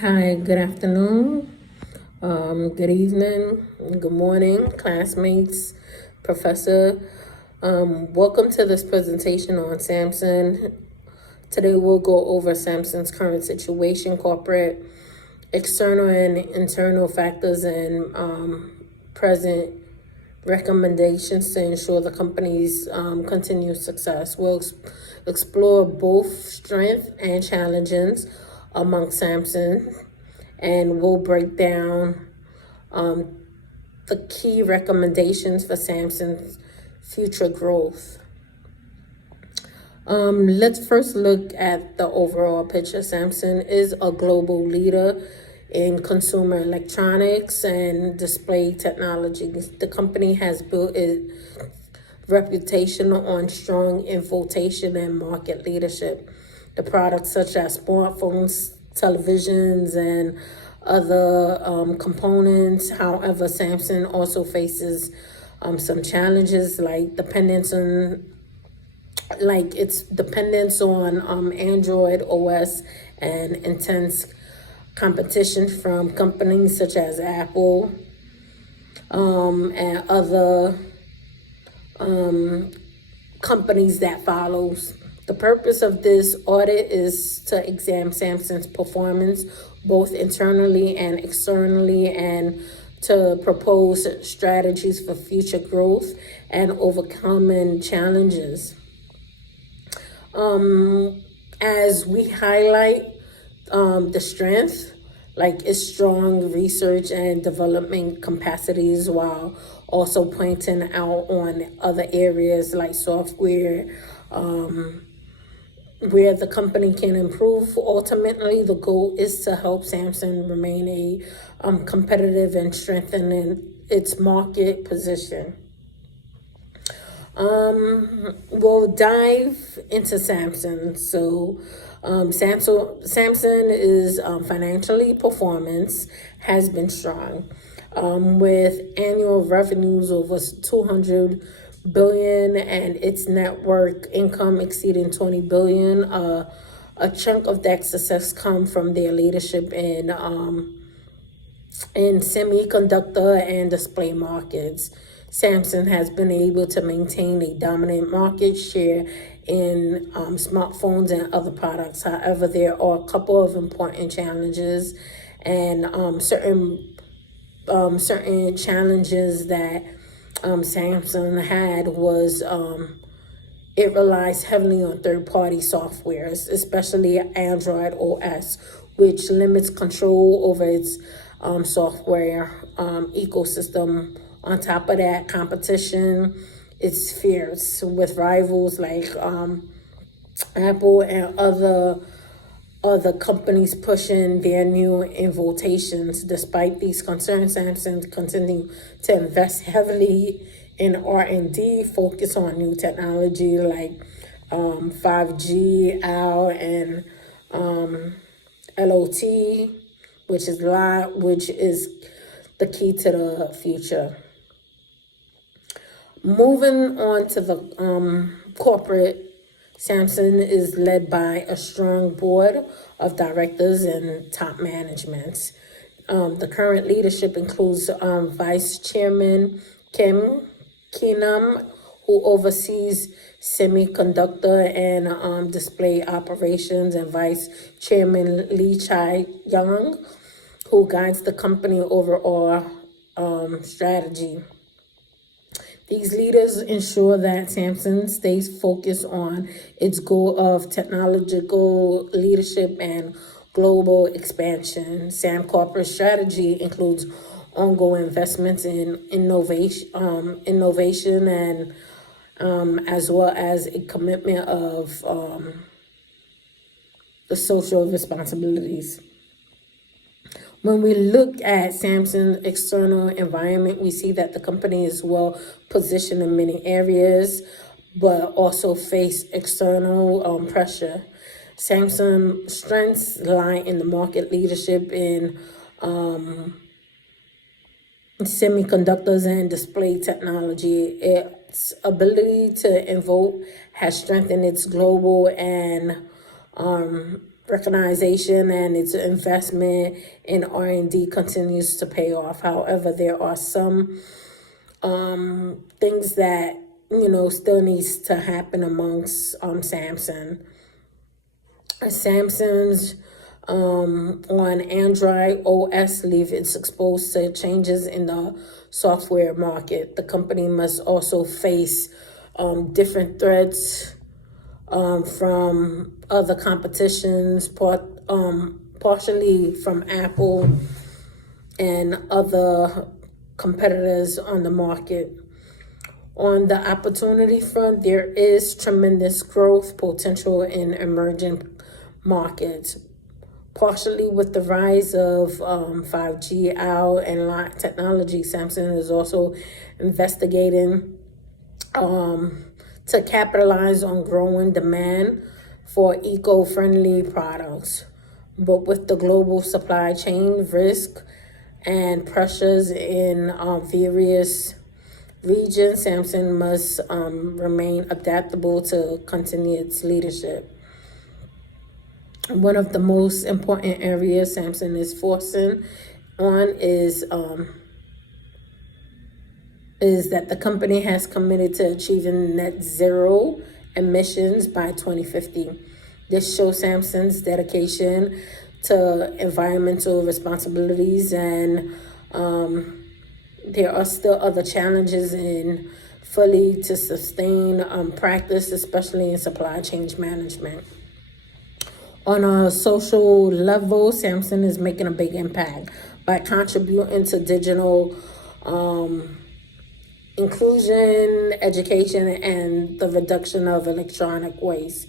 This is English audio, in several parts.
Hi, good afternoon, good evening, good morning, classmates, professor. Welcome to this presentation on Samsung. Today we'll go over Samsung's current situation, corporate, external and internal factors, and present recommendations to ensure the company's continued success. We'll explore both strengths and challenges among Samsung, and we'll break down the key recommendations for Samsung's future growth. Let's first look at the overall picture. Samsung is a global leader in consumer electronics and display technologies. The company has built its reputation on strong innovation and market leadership. The products such as smartphones, televisions, and other components. However, Samsung also faces some challenges like its dependence on Android OS and intense competition from companies such as Apple and other companies that follows. The purpose of this audit is to examine Samsung's performance both internally and externally, and to propose strategies for future growth and overcoming challenges. As we highlight the strength, like its strong research and development capacities, while also pointing out on other areas like software, where the company can improve. Ultimately, the goal is to help Samsung remain a competitive and strengthening its market position. We'll dive into Samsung. So, Samsung is financially performance has been strong, with annual revenues over 200 billion and its network income exceeding 20 billion. A chunk of that success come from their leadership in semiconductor and display markets. Samsung has been able to maintain a dominant market share in smartphones and other products. However, there are a couple of important challenges and certain challenges that Samsung had was it relies heavily on third-party softwares, especially Android OS, which limits control over its software ecosystem. On top of that, competition is fierce with rivals like Apple and other companies pushing their new innovations. Despite these concerns, Samsung continue to invest heavily in R&D, focus on new technology like 5G, AL, and LOT, which is the key to the future. Moving on to the corporate, Samsung is led by a strong board of directors and top management. The current leadership includes Vice Chairman Kim Keenum, who oversees semiconductor and display operations, and Vice Chairman Lee Chae-young, who guides the company overall strategy. These leaders ensure that Samsung stays focused on its goal of technological leadership and global expansion. Sam Corporate's strategy includes ongoing investments in innovation, and as well as a commitment of the social responsibilities. When we look at Samsung's external environment, we see that the company is well positioned in many areas, but also face external pressure. Samsung's strengths lie in the market leadership in semiconductors and display technology. Its ability to innovate has strengthened its global and recognition and its investment in R&D continues to pay off. However, there are some things that still needs to happen amongst Samsung. Samsung's on Android OS leave it's exposed to changes in the software market. The company must also face different threats from other competitions, partially from Apple and other competitors on the market. On the opportunity front, there is tremendous growth potential in emerging markets, partially with the rise of 5G out and light technology. Samsung is also investigating to capitalize on growing demand for eco-friendly products. But with the global supply chain risk and pressures in various regions, Samsung must remain adaptable to continue its leadership. One of the most important areas Samsung is forcing on is that the company has committed to achieving net zero emissions by 2050. This shows Samsung's dedication to environmental responsibilities, and there are still other challenges in fully to sustain practice, especially in supply chain management. On a social level, Samsung is making a big impact by contributing to digital inclusion, education, and the reduction of electronic waste.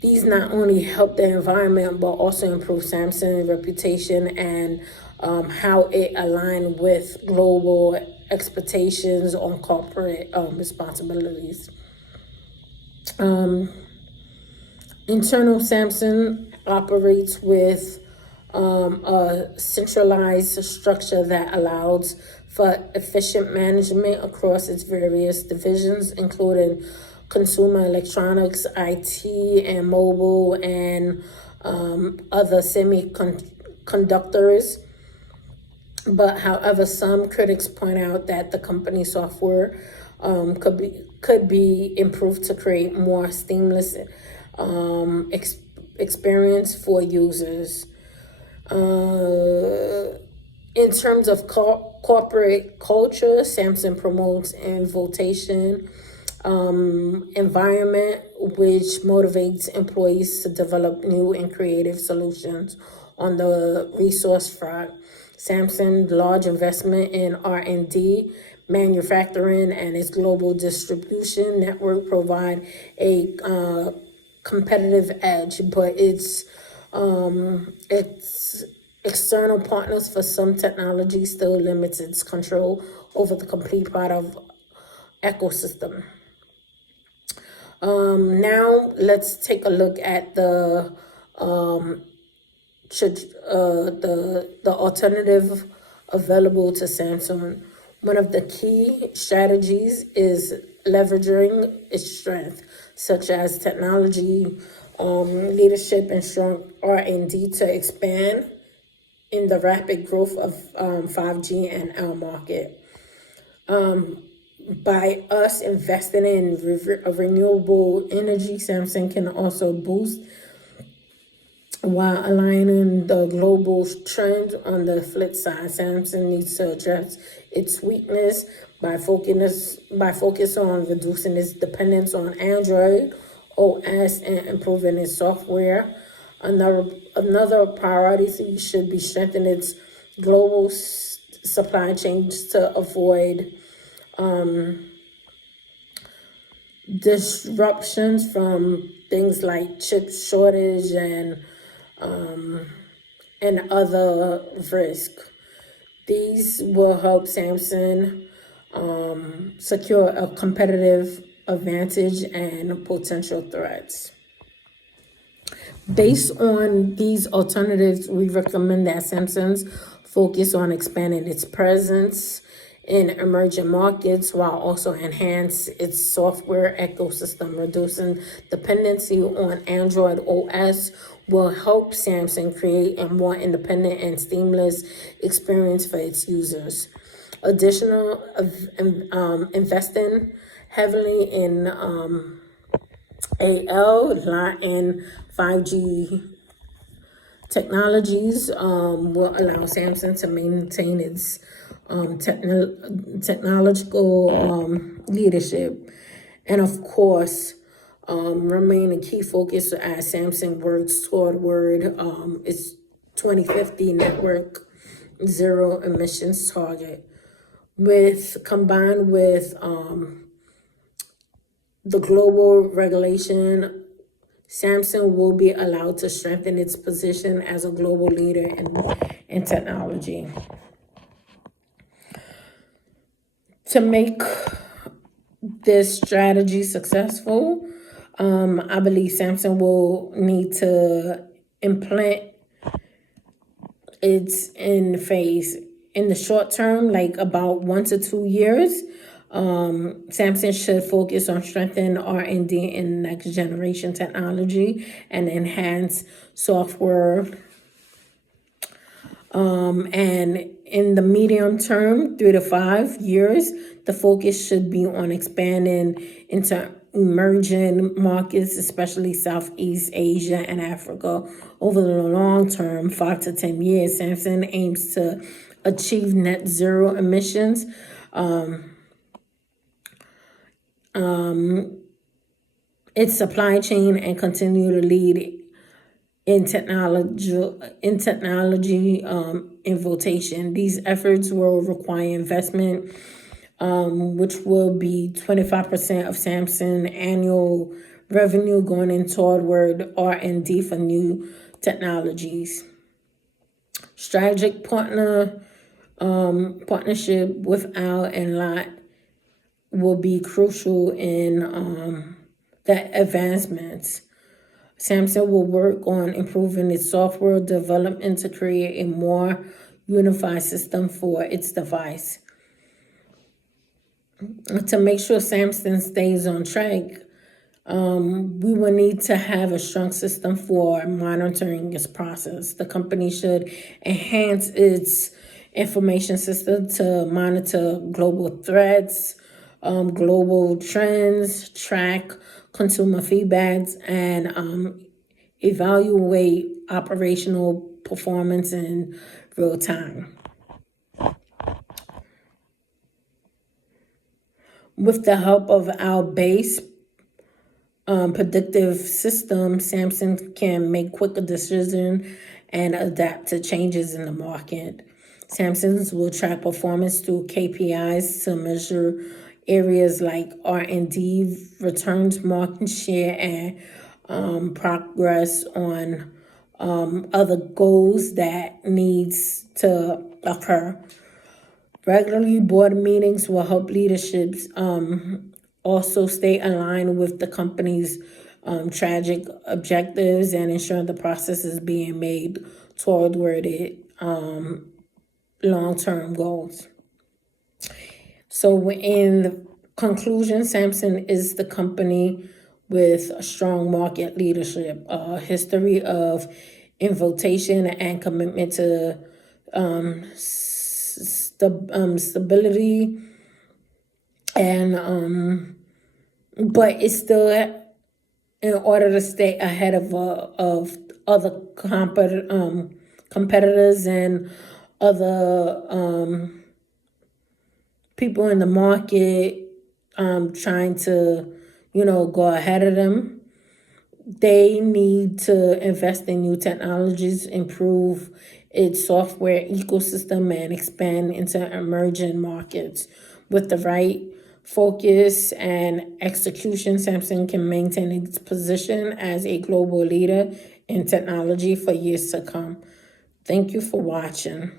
These not only help the environment, but also improve Samsung's reputation and how it aligns with global expectations on corporate responsibilities. Internal Samsung operates with a centralized structure that allows for efficient management across its various divisions, including consumer electronics, IT, and mobile, and other semiconductors. But however, some critics point out that the company's software could be improved to create more seamless experience for users. In terms of corporate culture, Samsung promotes innovation environment which motivates employees to develop new and creative solutions. On the resource front, Samsung's large investment in R&D, manufacturing, and its global distribution network provide a competitive edge, but its external partners for some technology still limits its control over the complete product ecosystem. Now let's take a look at the alternative available to Samsung. One of the key strategies is leveraging its strength, such as technology, leadership, and strong R&D to expand in the rapid growth of 5G and our market. By us investing in renewable energy, Samsung can also boost while aligning the global trend. On the flip side, Samsung needs to address its weakness by focus on reducing its dependence on Android OS and improving its software. Another priority should be strengthening its global supply chains to avoid disruptions from things like chip shortage and other risk. These will help Samsung secure a competitive advantage and potential threats. Based on these alternatives, we recommend that Samsung's focus on expanding its presence in emerging markets while also enhance its software ecosystem. Reducing dependency on Android OS will help Samsung create a more independent and seamless experience for its users. Additional investing heavily in AL and 5G technologies will allow Samsung to maintain its technological leadership, and of course, remain a key focus as Samsung works toward its 2050 network zero emissions target. Combined with the global regulation, Samsung will be allowed to strengthen its position as a global leader in technology. To make this strategy successful, I believe Samsung will need to implement its in phase. In the short term, like about 1 to 2 years, Samsung should focus on strengthening R&D in next generation technology and enhance software. And in the medium term, 3 to 5 years, the focus should be on expanding into emerging markets, especially Southeast Asia and Africa. Over the long term, 5 to 10 years, Samsung aims to achieve net zero emissions. Its supply chain and continue to lead in technology innovation. These efforts will require investment, which will be 25% of Samsung annual revenue going in toward R&D for new technologies. Strategic partnership with Al and Lot will be crucial in the advancements. Samsung will work on improving its software development to create a more unified system for its device. To make sure Samsung stays on track, we will need to have a strong system for monitoring its process. The company should enhance its information system to monitor global threats, global trends, track consumer feedbacks, and evaluate operational performance in real time. With the help of our base predictive system, Samsung can make quicker decisions and adapt to changes in the market. Samsung will track performance through KPIs to measure areas like R&D, returns, market share, and progress on other goals that needs to occur. Regularly board meetings will help leaderships also stay aligned with the company's strategic objectives and ensure the process is being made toward long-term goals. So in conclusion, Samsung is the company with a strong market leadership, a history of innovation and commitment to stability, and but it's still, in order to stay ahead of other competitors and other people in the market trying to, go ahead of them. They need to invest in new technologies, improve its software ecosystem, and expand into emerging markets. With the right focus and execution, Samsung can maintain its position as a global leader in technology for years to come. Thank you for watching.